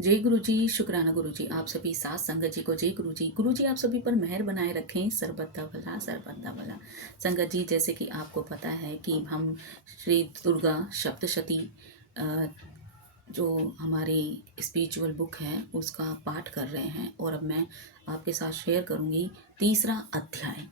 जय गुरु जी, शुक्राना गुरु जी। आप सभी साथ संगत जी को जय गुरु जी। गुरु जी आप सभी पर मेहर बनाए रखें, सर्वदा भला सर्वदा भला। संगत जी, जैसे कि आपको पता है कि हम श्री दुर्गा सप्तशती अ, जो हमारी स्पिरिचुअल बुक है उसका पाठ कर रहे हैं और अब मैं आपके साथ शेयर करूंगी तीसरा अध्याय।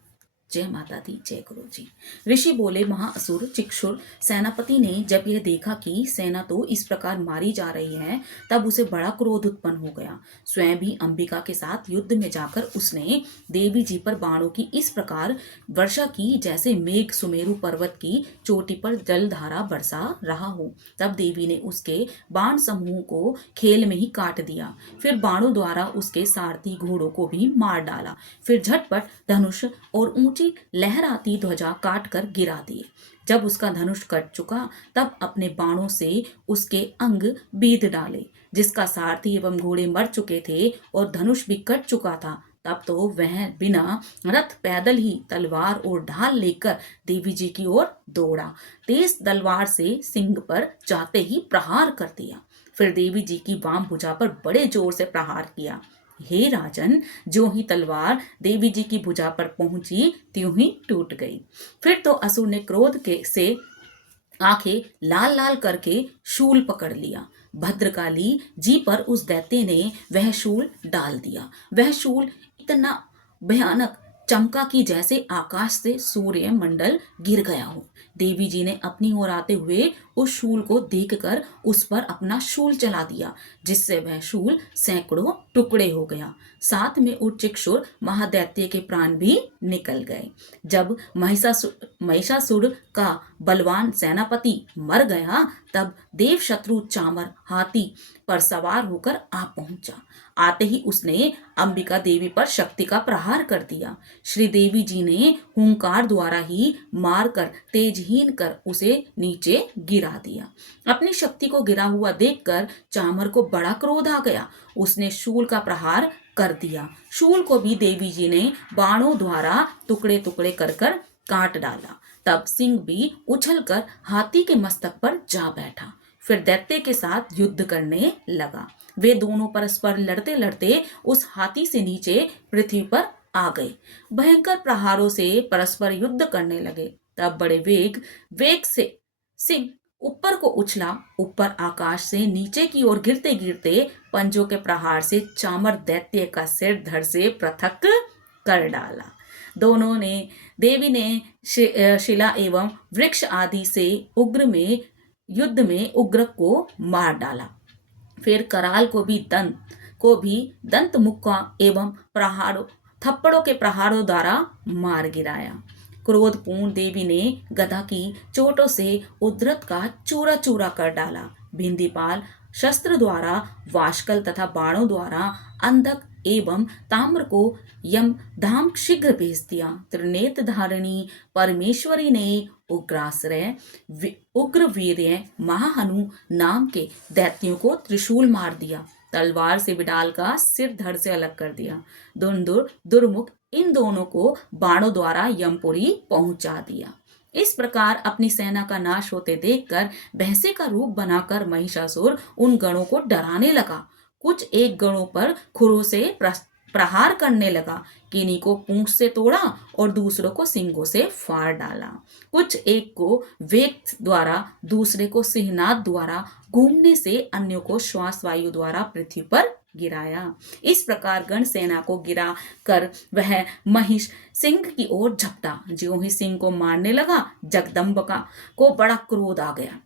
जय माता दी, जय गुरु जी। ऋषि बोले, महाअसुर चिक्षुर सेनापति ने जब यह देखा कि सेना तो इस प्रकार मारी जा रही है, तब उसे बड़ा क्रोध उत्पन्न हो गया। स्वयं भी अंबिका के साथ युद्ध में जाकर उसने देवी जी पर बाणों की इस प्रकार वर्षा की जैसे मेघ सुमेरु पर्वत की चोटी पर जलधारा बरसा रहा हो। तब देवी ने उसके बाण समूह को खेल में ही काट दिया। फिर बाणों द्वारा उसके सारथी घोड़ों को भी मार डाला। फिर झटपट धनुष और ऊंची लहराती ध्वजा काट कर गिरा दिए। जब उसका धनुष कट चुका, तब अपने बाणों से उसके अंग बीध डाले। जिसका सारथी एवं घोड़े मर चुके थे और धनुष भी कट चुका था, तब तो वह बिना रथ पैदल ही तलवार और ढाल लेकर देवी जी की ओर दौड़ा। तेज तलवार से सिंह पर जाते ही प्रहार कर दिया। फिर देवी जी की वाम भुजा पर बड़े जोर से प्रहार किया। हे राजन, जो ही तलवार देवी जी की भुजा पर पहुंची, त्यों ही टूट गई। फिर तो असुर ने क्रोध के से आंखें लाल लाल करके शूल पकड़ लिया। भद्रकाली जी पर उस दैत्य ने वह शूल डाल दिया। वह शूल इतना भयानक चमका कि जैसे आकाश से सूर्य मंडल गिर गया हो। देवी जी ने अपनी ओर आते हुए उस शूल को देखकर उस पर अपना शूल चला दिया, जिससे वह शूल सैकड़ों टुकड़े हो गया। साथ में उच्चक्षुर महादैत्य के प्राण भी निकल गए। जब महिषासुर का बलवान सेनापति मर गया, तब देव शत्रु चामर हाथी पर सवार होकर आ पहुंचा। आते ही उसने अंबिका देवी पर शक्ति का प्रहार कर दिया। श्री देवी जी ने हुंकार द्वारा ही मारकर तेजहीन कर उसे नीचे गिरा दिया। अपनी शक्ति को गिरा हुआ देखकर चामर को बड़ा क्रोध आ गया। उसने शूल का प्रहार कर दिया। शूल को भी देवी जी ने बाणों द्वारा टुकड़े टुकड़े कर कर काट डाला। तब सिंह भी उछलकर हाथी के मस्तक पर जा बैठा। फिर दैत्य के साथ युद्ध करने लगा। वे दोनों परस्पर लड़ते लड़ते उस हाथी से नीचे पृथ्वी पर आ गए। भयंकर प्रहारों से परस्पर युद्ध करने लगे। तब बड़े वेग वेग से सिंह ऊपर को उछला। ऊपर आकाश से नीचे की ओर गिरते गिरते पंजों के प्रहार से चामर दैत्य का सिर धड़ से पृथक कर डाला। दोनों ने देवी ने शिला एवं वृक्ष आदि से उग्र में युद्ध में उग्र को मार डाला। फिर कराल को भी दंत मुक्का एवं प्रहारों थप्पड़ों के प्रहारों द्वारा मार गिराया। क्रोधपूर्ण देवी ने गदा की चोटों से उद्धृत का चूरा चूरा कर डाला। भिंदीपाल शस्त्र द्वारा, वाशकल तथा बाणों द्वारा अंधक एवं ताम्र को यम धाम शीघ्र भेज दिया। त्रिनेत्र धारिणी परमेश्वरी ने उग्राश्रय उग्र वीर्य महाहनु नाम के दैत्यों को त्रिशूल मार दिया। तलवार से बिडाल का सिर धड़ से अलग कर दिया। दुंदुर दुर्मुख इन दोनों को बाणों द्वारा यमपुरी पहुंचा दिया। इस प्रकार अपनी सेना का नाश होते देखकर भैंसे का रूप बनाकर महिषासुर उन गणों को डराने लगा। कुछ एक गणों पर खुरों से प्रहार करने लगा। किन्हीं को पूंछ से तोड़ा और दूसरों को सींगों से फाड़ डाला। कुछ एक को वेग द्वारा, दूसरे को सिंहनाद द्वारा, घूमने से अन्यों को श्वास वायु द्वारा पृथ्वी पर गिराया। इस प्रकार गण सेना को गिरा कर वह महिष सिंह की ओर झपटा। ज्यों ही सिंह को मारने लगा, जगदम्बिका को बड़ा क्रोध आ गया।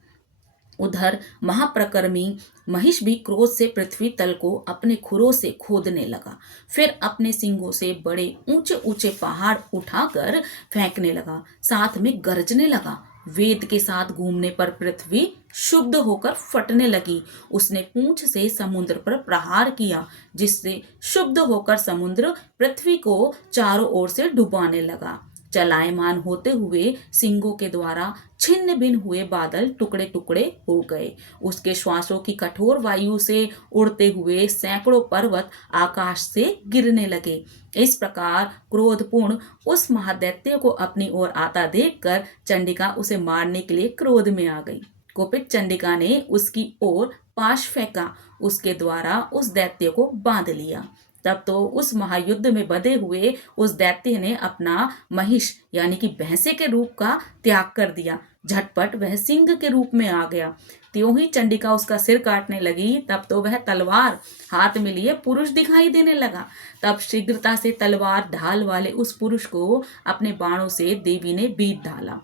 उधर महाप्रकर्मी महिष भी क्रोध से पृथ्वी तल को अपने खुरों से खोदने लगा। फिर अपने सींगों से बड़े ऊंचे ऊंचे पहाड़ उठाकर फेंकने लगा। साथ में गरजने लगा। वेद के साथ घूमने पर पृथ्वी शुद्ध होकर फटने लगी। उसने पूंछ से समुद्र पर प्रहार किया, जिससे शुद्ध होकर समुद्र पृथ्वी को चारों ओर से डुबाने लगा। चलायमान होते हुए सिंगों के द्वारा छिन्न भिन्न हुए बादल टुकड़े टुकड़े हो गए। उसके श्वासों की कठोर वायु से उड़ते हुए सैकड़ों पर्वत आकाश से गिरने लगे। इस प्रकार क्रोधपूर्ण उस महादैत्य को अपनी ओर आता देखकर चंडिका उसे मारने के लिए क्रोध में आ गई। कुपित चंडिका ने उसकी ओर पाश फेंका, उसके द्वारा उस दैत्य को बांध लिया। तब तो उस महायुद्ध में बंधे हुए उस दैत्य ने अपना महिष यानी कि भैंसे के रूप का त्याग कर दिया। झटपट वह सिंह के रूप में आ गया। त्यों ही चंडिका उसका सिर काटने लगी, तब तो वह तलवार हाथ में लिए पुरुष दिखाई देने लगा। तब शीघ्रता से तलवार ढाल वाले उस पुरुष को अपने बाणों से देवी ने बीत डाला।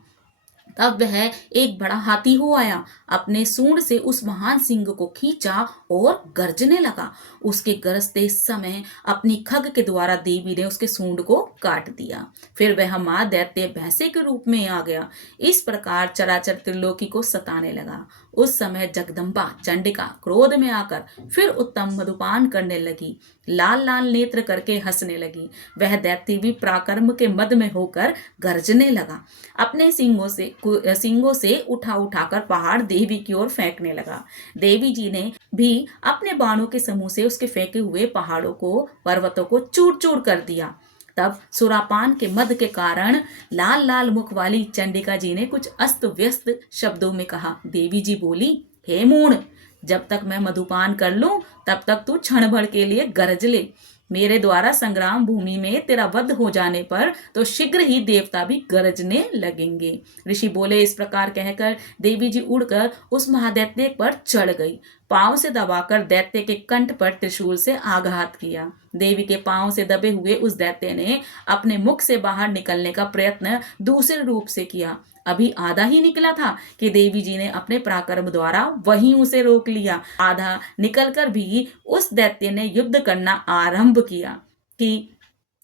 तब वह एक बड़ा हाथी हो आया, अपने सूंड से उस महान सिंह को खींचा और गरजने लगा। उसके गरजते समय अपनी खग के द्वारा देवी ने उसके सूंड को काट दिया। फिर वह महादैत्य भैंसे के रूप में आ गया। इस प्रकार चराचर त्रिलोकी को सताने लगा। उस समय जगदम्बा चंडिका क्रोध में आकर फिर उत्तम मधुपान करने लगी, लाल लाल नेत्र करके हंसने लगी। वह दैत्य भी पराक्रम के मद में होकर गरजने लगा, अपने सिंगों से उठा उठाकर पहाड़ देवी की ओर फेंकने लगा। देवी जी ने भी अपने बाणों के समूह से उसके फेंके हुए पहाड़ों को, पर्वतों को चूर चूर कर दिया। तब सुरापान के मद के कारण लाल लाल मुख वाली चंडिका जी ने कुछ अस्त व्यस्त शब्दों में कहा। देवी जी बोली, हे मूढ़, जब तक मैं मधुपान कर लूं तब तक तू क्षण भर के लिए गरज ले। मेरे द्वारा संग्राम भूमि में तेरा वध हो जाने पर तो शीघ्र ही देवता भी गरजने लगेंगे। ऋषि बोले। इस प्रकार कहकर देवी जी उड़कर उस महादैत्य पर चढ़ गई। पांव से दबाकर दैत्य के कंठ पर त्रिशूल से आघात किया। देवी के पांव से दबे हुए उस दैत्य ने अपने मुख से बाहर निकलने का प्रयत्न दूसरे रूप से किया। अभी आधा ही निकला था कि देवी जी ने अपने पराक्रम द्वारा वहीं उसे रोक लिया। आधा निकलकर भी उस दैत्य ने युद्ध करना आरंभ किया कि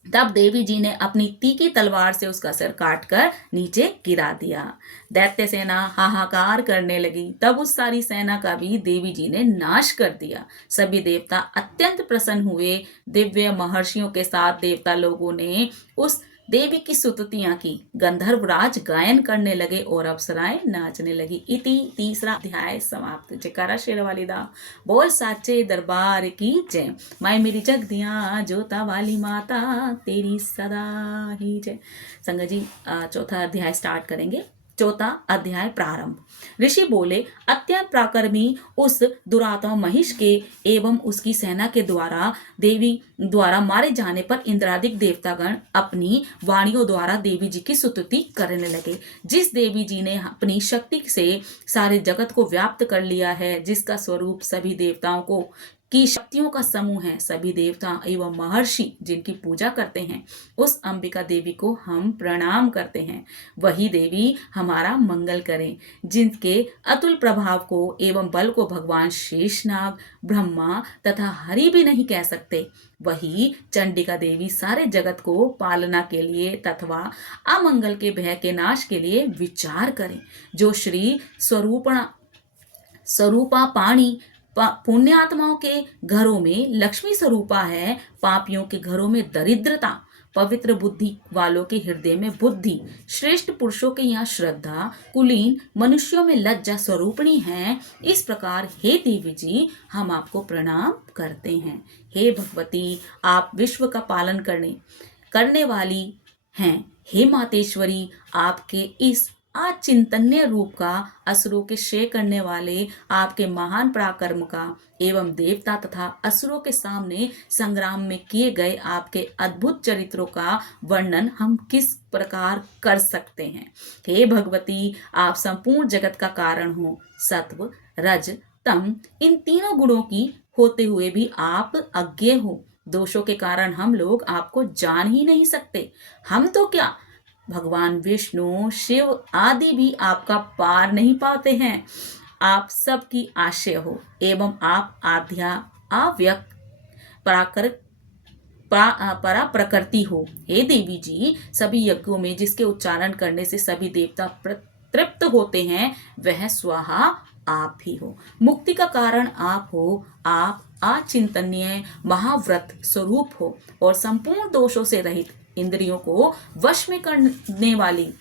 तब देवी जी ने अपनी तीखी तलवार से उसका सिर काटकर नीचे गिरा दिया। दैत्य सेना हाहाकार करने लगी। तब उस सारी सेना का भी देवी जी ने नाश कर दिया। सभी देवता अत्यंत प्रसन्न हुए। दिव्य महर्षियों के साथ देवता लोगों ने उस देवी की स्तुतियां की। गंधर्वराज गायन करने लगे और अप्सराएं नाचने लगी। इति तीसरा अध्याय समाप्त। जयकारा शेर वाली दा बोल साचे दरबार की जय। माई मेरी जगदियां जोता वाली माता तेरी सदा ही जय। संगत जी चौथा अध्याय स्टार्ट करेंगे। चौथा अध्याय प्रारंभ। ऋषि बोले, अत्यंत पराक्रमी उस दुरात्मा महिष के एवं उसकी सेना के द्वारा देवी द्वारा मारे जाने पर इंद्रादिक देवतागण अपनी वाणियों द्वारा देवी जी की स्तुति करने लगे। जिस देवी जी ने अपनी शक्ति से सारे जगत को व्याप्त कर लिया है, जिसका स्वरूप सभी देवताओं को की शक्तियों का समूह है, सभी देवता एवं महर्षि जिनकी पूजा करते हैं, उस अंबिका देवी को हम प्रणाम करते हैं। वही देवी हमारा मंगल करें। जिनके अतुल प्रभाव को एवं बल को भगवान शेषनाग, ब्रह्मा तथा हरि भी नहीं कह सकते, वही चंडिका देवी सारे जगत को पालना के लिए तथा अमंगल के भय के नाश के लिए विचार करें। जो श्री स्वरूपा पाणी पुण्यात्माओं के घरों में लक्ष्मी स्वरूपा है, पापियों के घरों में दरिद्रता, पवित्र बुद्धि वालों के हृदय में बुद्धि, श्रेष्ठ पुरुषों के यहाँ श्रद्धा, कुलीन मनुष्यों में लज्जा स्वरूपणी है। इस प्रकार हे देवी जी हम आपको प्रणाम करते हैं। हे भगवती, आप विश्व का पालन करने वाली हैं। हे मातेश्वरी, आपके इस अचिंतन्य रूप का, असुरों के क्षय करने वाले आपके महान पराक्रम का एवं देवता तथा असुरों के सामने संग्राम में किए गए आपके अद्भुत चरित्रों का वर्णन हम किस प्रकार कर सकते हैं। हे भगवती, आप संपूर्ण जगत का कारण हो। सत्व, रज, तम इन तीनों गुणों की होते हुए भी आप अज्ञे हो। दोषों के कारण हम लोग आपको जान ही नहीं सकते। हम तो क्या, भगवान विष्णु, शिव आदि भी आपका पार नहीं पाते हैं। आप सबकी आश्रय हो एवं आप आध्या अव्यक्त परा प्रकृति हो। हे देवी जी, सभी यज्ञों में जिसके उच्चारण करने से सभी देवता तृप्त होते हैं, वह स्वाहा आप ही हो। मुक्ति का कारण आप हो। आप अचिंतनीय महाव्रत स्वरूप हो और संपूर्ण दोषों से रहित, इंद्रियों को वश में करने वाली,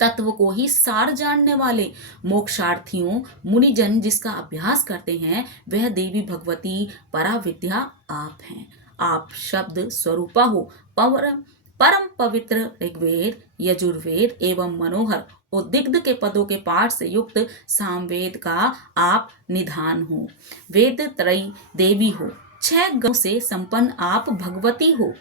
तत्व को ही सार जानने वाले, मोक्षार्थियों मुनिजन जिसका अभ्यास करते हैं, वह देवी भगवती पराविद्या आप हैं। आप शब्द स्वरूपा हो। परम पवित्र ऋग्वेद, यजुर्वेद एवं मनोहर उद्दिग्ध के पदों के पाठ से युक्त सामवेद का आप निधान हो। वेद त्रयी देवी हो, 6 गुणों से संपन्न आप भगवती हो।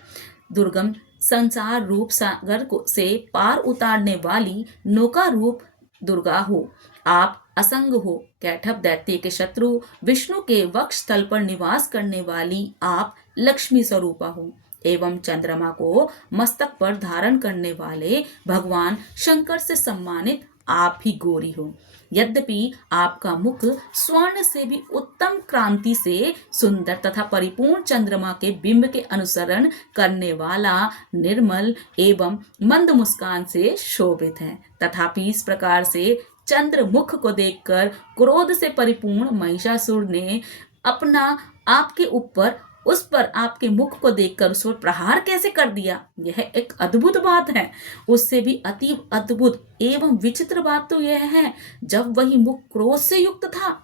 दुर्गम संसार रूप सागर से पार उतारने वाली नौका रूप दुर्गा हो। आप असंग हो, कैटभ दैत्य के शत्रु विष्णु के वक्ष स्थल पर निवास करने वाली आप लक्ष्मी स्वरूपा हो। एवं चंद्रमा को मस्तक पर धारण करने वाले भगवान शंकर से सम्मानित आप ही गौरी हो। यद्यपि आपका मुख स्वर्ण से भी उत्तम क्रांति से सुंदर तथा परिपूर्ण चंद्रमा के बिंब के अनुसरण करने वाला निर्मल एवं मंद मुस्कान से शोभित है, तथापि इस प्रकार से चंद्र मुख को देखकर क्रोध से परिपूर्ण महिषासुर ने अपना आपके ऊपर उस पर आपके मुख को देखकर उस पर प्रहार कैसे कर दिया, यह एक अद्भुत बात है। उससे भी अति अद्भुत एवं विचित्र बात तो यह है, जब वही मुख क्रोध से युक्त था,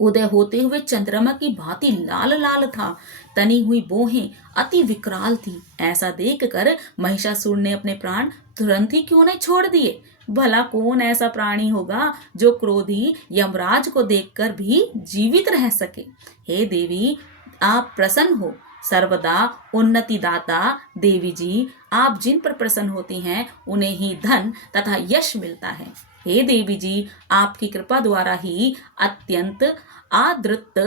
उदय होते हुए चंद्रमा की भांति लाल लाल था, तनी हुई बोहें अति विकराल थी। ऐसा देखकर महिषासुर ने अपने प्राण तुरंत ही क्यों नहीं छोड़ दिए। भला कौन ऐसा प्राणी होगा जो क्रोधी यमराज को देखकर भी जीवित रह सके। हे देवी, आप प्रसन्न हो, सर्वदा उन्नति दाता देवी जी, आप जिन पर प्रसन्न होती हैं उन्हें ही धन तथा यश मिलता है। हे देवी जी, आपकी कृपा द्वारा ही अत्यंत आदृत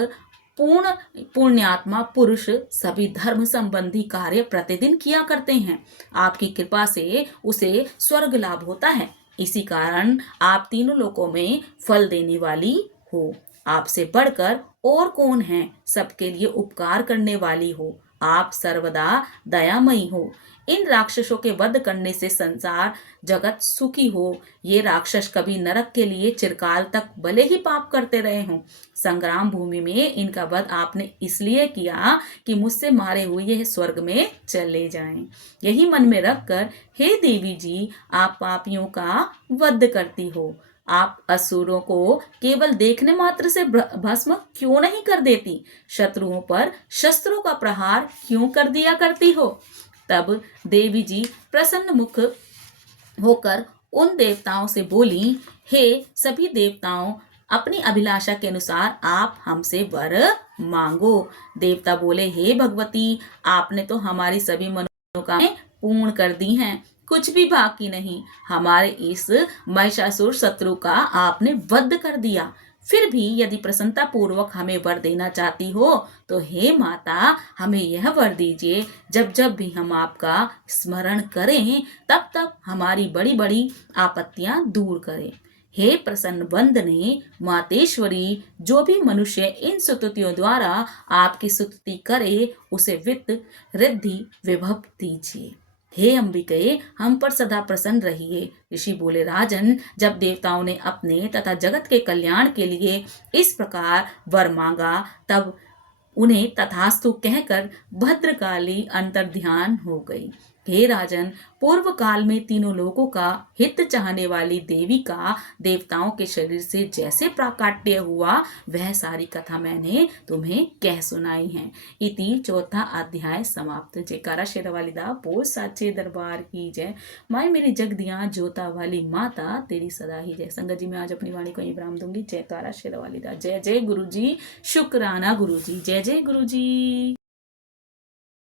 पूर्ण पुण्यात्मा पुरुष सभी धर्म संबंधी कार्य प्रतिदिन किया करते हैं। आपकी कृपा से उसे स्वर्ग लाभ होता है। इसी कारण आप तीनों लोकों में फल देने वाली हो। आपसे बढ़कर और कौन है, सबके लिए उपकार करने वाली हो। आप सर्वदा दयामयी हो। इन राक्षसों के वध करने से संसार जगत सुखी हो। ये राक्षस कभी नरक के लिए चिरकाल तक भले ही पाप करते रहे हों, संग्राम भूमि में इनका वध आपने इसलिए किया कि मुझसे मारे हुए यह स्वर्ग में चले जाएं। यही मन में रखकर हे देवी जी, आप पापियों का वध करती हो। आप असुरों को केवल देखने मात्र से भस्म क्यों नहीं कर देती, शत्रुओं पर शस्त्रों का प्रहार क्यों कर दिया करती हो। तब देवी जी प्रसन्न मुख होकर उन देवताओं से बोली, हे सभी देवताओं, अपनी अभिलाषा के अनुसार आप हमसे वर मांगो। देवता बोले, हे भगवती, आपने तो हमारी सभी मनोकामनाएं पूर्ण कर दी हैं, कुछ भी बाकी नहीं। हमारे इस महिषासुर शत्रु का आपने वध कर दिया। फिर भी यदि प्रसन्नता पूर्वक हमें वर देना चाहती हो तो हे माता, हमें यह वर दीजिए, जब जब भी हम आपका स्मरण करें तब तब हमारी बड़ी बड़ी आपत्तियां दूर करें। हे प्रसन्न वंदने मातेश्वरी, जो भी मनुष्य इन स्तुतियों द्वारा आपकी स्तुति करे उसे वित्त रिद्धि विभव दीजिए। हे अंबिके, हम पर सदा प्रसन्न रहिए। ऋषि बोले, राजन, जब देवताओं ने अपने तथा जगत के कल्याण के लिए इस प्रकार वर मांगा, तब उन्हें तथास्तु कहकर भद्रकाली अंतर्ध्यान हो गई। हे राजन, पूर्व काल में तीनों लोगों का हित चाहने वाली देवी का देवताओं के शरीर से जैसे प्राकट्य हुआ, वह सारी कथा मैंने तुम्हें कह सुनाई है। इति चौथा अध्याय समाप्त। जयकारा शेरावाली दा, बोल साचे दरबार की जय। माई मेरी जगदियां जोता वाली माता, तेरी सदा ही जय। संगत जी, मैं आज अपनी वाणी को यहीं विराम दूंगी। जयकारा शेरावाली दा। जय जय गुरु जी, शुक्राना गुरु जी, जय जय गुरु जी।